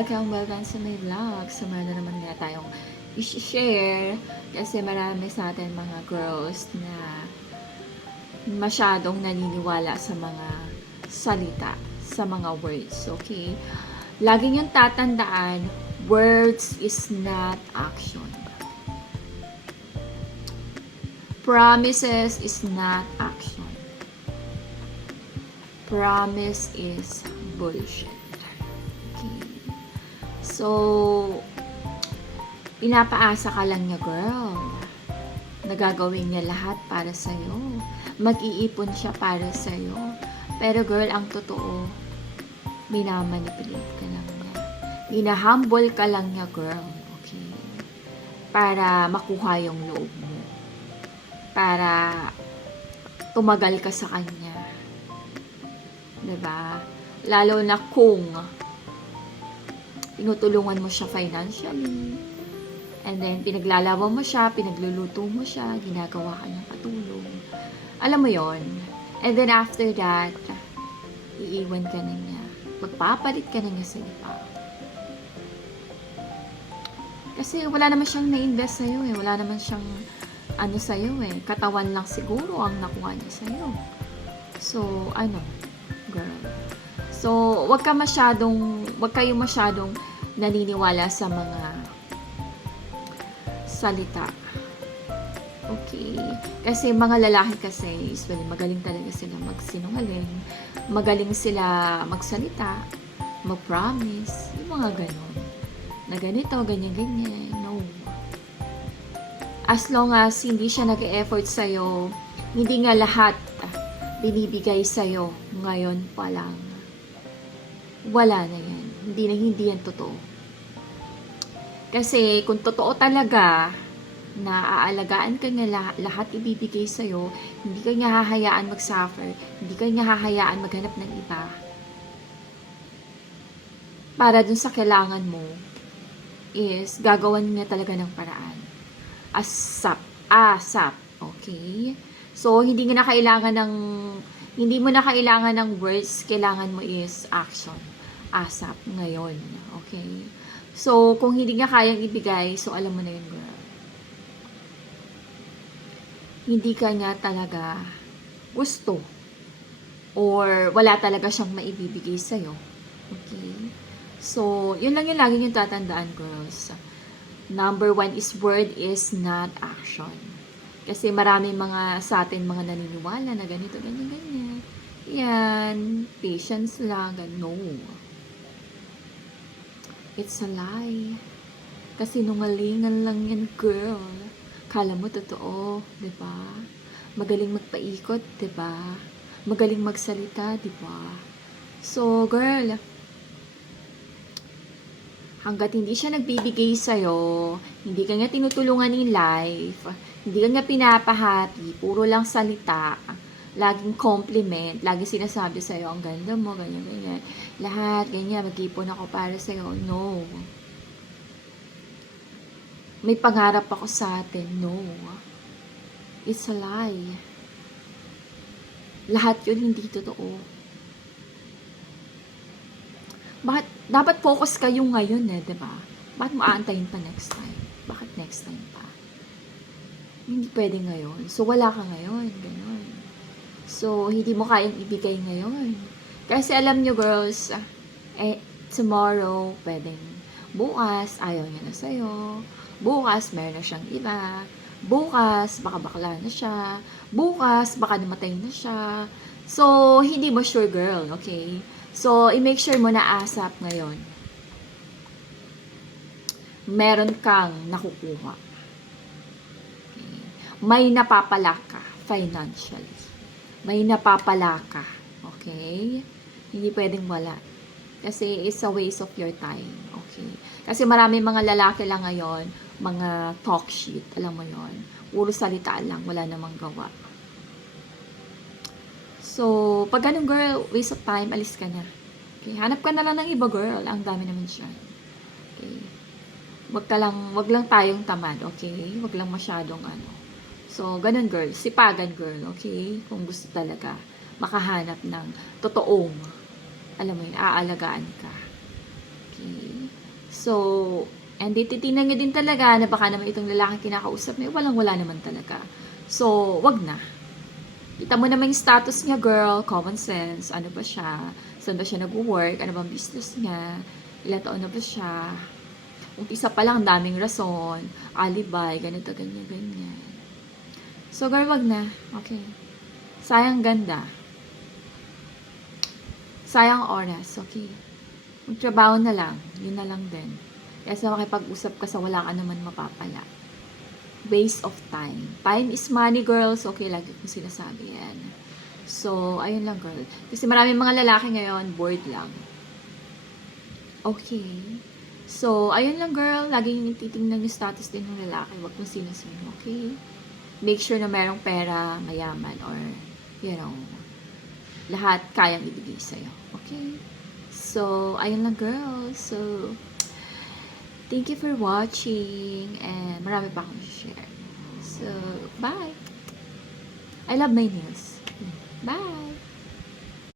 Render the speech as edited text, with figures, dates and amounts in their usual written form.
welcome sa my vlog. So, meron naman nga tayong i-share kasi marami sa atin mga girls na masyadong naniniwala sa mga salita, sa mga words, okay? Lagi niyong tatandaan, words is not action. Promises is not action. Promise is bullshit. Okay. So, pinapaasa ka lang niya, girl. Nagagawin niya lahat para sa'yo. Mag-iipon siya para sa'yo. Pero girl, ang totoo, minamanipulate ka lang niya. Hinahumble ka lang niya, girl. Okay. Para makuha yung loob mo. Para tumagal ka sa kanya. Diba? Lalo na kung tinutulungan mo siya financially, and then pinaglalaban mo siya, pinagluluto mo siya, ginagawa ka niyang katulong. Alam mo yon. And then after that, iiwan ka na niya. Magpapalit ka na niya sa iba. Kasi wala naman siyang na-invest sa'yo eh. Wala naman siyang ano sa'yo eh. Katawan lang siguro ang nakuha niya sa'yo. So, girl. So, wag kayo masyadong naniniwala sa mga salita. Okay? Kasi mga lalaki kasi, usually, magaling talaga sila magsinungaling. Magaling sila magsalita, mag-promise, yung mga ganon. Na ganito, ganyan-ganyan. No. As long as hindi siya nag-e-effort sa'yo, hindi nga lahat binibigay sa'yo ngayon pa lang. Wala na yan. Hindi yan totoo. Kasi kung totoo talaga na aalagaan ka niya lahat ibibigay sa'yo, hindi ka niya hahayaan mag-suffer, hindi ka niya hahayaan maghanap ng iba. Para dun sa kailangan mo is gagawan niya talaga ng paraan. ASAP. Okay? So, hindi mo na kailangan ng words, kailangan mo is action. ASAP ngayon. Okay? So, kung hindi niya kayang ibigay, so alam mo na yun, girl. Hindi ka niya talaga gusto. Or wala talaga siyang maibibigay sa'yo. Okay? So, yun lang yung lagi niyong tatandaan, girls. Number 1 is word is not action. Kasi marami mga sa atin mga naniniwala na ganito, ganyan. Yan. Patience lang. No. It's a lie. Kasi nungalingan lang yan, girl. Kala mo totoo, diba? Magaling magpaikot, diba? Magaling magsalita, diba? So, girl, hanggat hindi siya nagbibigay sa'yo, hindi ka niya tinutulungan in life, hindi ka niya pinapahati, puro lang salita, laging compliment, laging sinasabi sa'yo, ang ganda mo, ganyan. Lahat, ganyan, mag-ipon ako para sa'yo. No. May pangarap ako sa atin. No. It's a lie. Lahat yun hindi totoo. Bakit, dapat focus kayo ngayon eh, diba? Bakit mo aantayin pa next time? Bakit next time pa? Hindi pwede ngayon. So, wala ka ngayon. Ganon. So, hindi mo kayang ibigay ngayon. Kasi alam nyo, girls, tomorrow, pwedeng bukas, ayaw niya na sa'yo. Bukas, meron na siyang iba. Bukas, baka bakla na siya. Bukas, baka namatay na siya. So, hindi mo sure, girl, okay? So, i-make sure mo na ASAP ngayon. Meron kang nakukuha. Okay. May napapala ka financially. May napapala ka. Okay? Hindi pwedeng wala. Kasi it's a waste of your time. Okay? Kasi marami mga lalaki lang ngayon, mga talk shit. Alam mo yon. Puro salita lang. Wala namang gawa. So, pag ganun, girl, waste of time, alis ka na. Okay? Hanap ka na lang ng iba, girl. Ang dami naman siya. Okay? Wag lang tayong tamad, okay? Wag lang masyadong So, ganun, girl. Sipagan, girl, okay? Kung gusto talaga makahanap ng totoong, alam mo yun, aalagaan ka. Okay? So, and titingnan nyo din talaga na baka naman itong lalaking kinakausap mo, walang-wala naman talaga. So, wag na. Kita mo naman yung status niya, girl, common sense, ano ba siya, saan ba siya nag-work, ano bang business niya, ilang taon na ba siya, umpisa pa lang, daming rason, alibay, ganito, ganyan, ganyan. So, girl, wag na. Okay. Sayang ganda. Sayang oras, okay. Magtrabaho na lang, yun na lang din. Kaya makipag-usap ka sa wala ka naman mapapala. Waste of time. Time is money, girls. Okay, lagi kong sinasabi yan. So, ayun lang, girl. Kasi maraming mga lalaki ngayon, bored lang. Okay. So, ayun lang, girl. Lagi yung titingnan yung status din ng lalaki. Huwag mong sinasino, okay? Make sure na merong pera, mayaman, or, you know, lahat kayang ibigay sa'yo. Okay? So, ayun lang, girl. So, thank you for watching, and marami pa akong share. So, bye! I love my nails. Bye!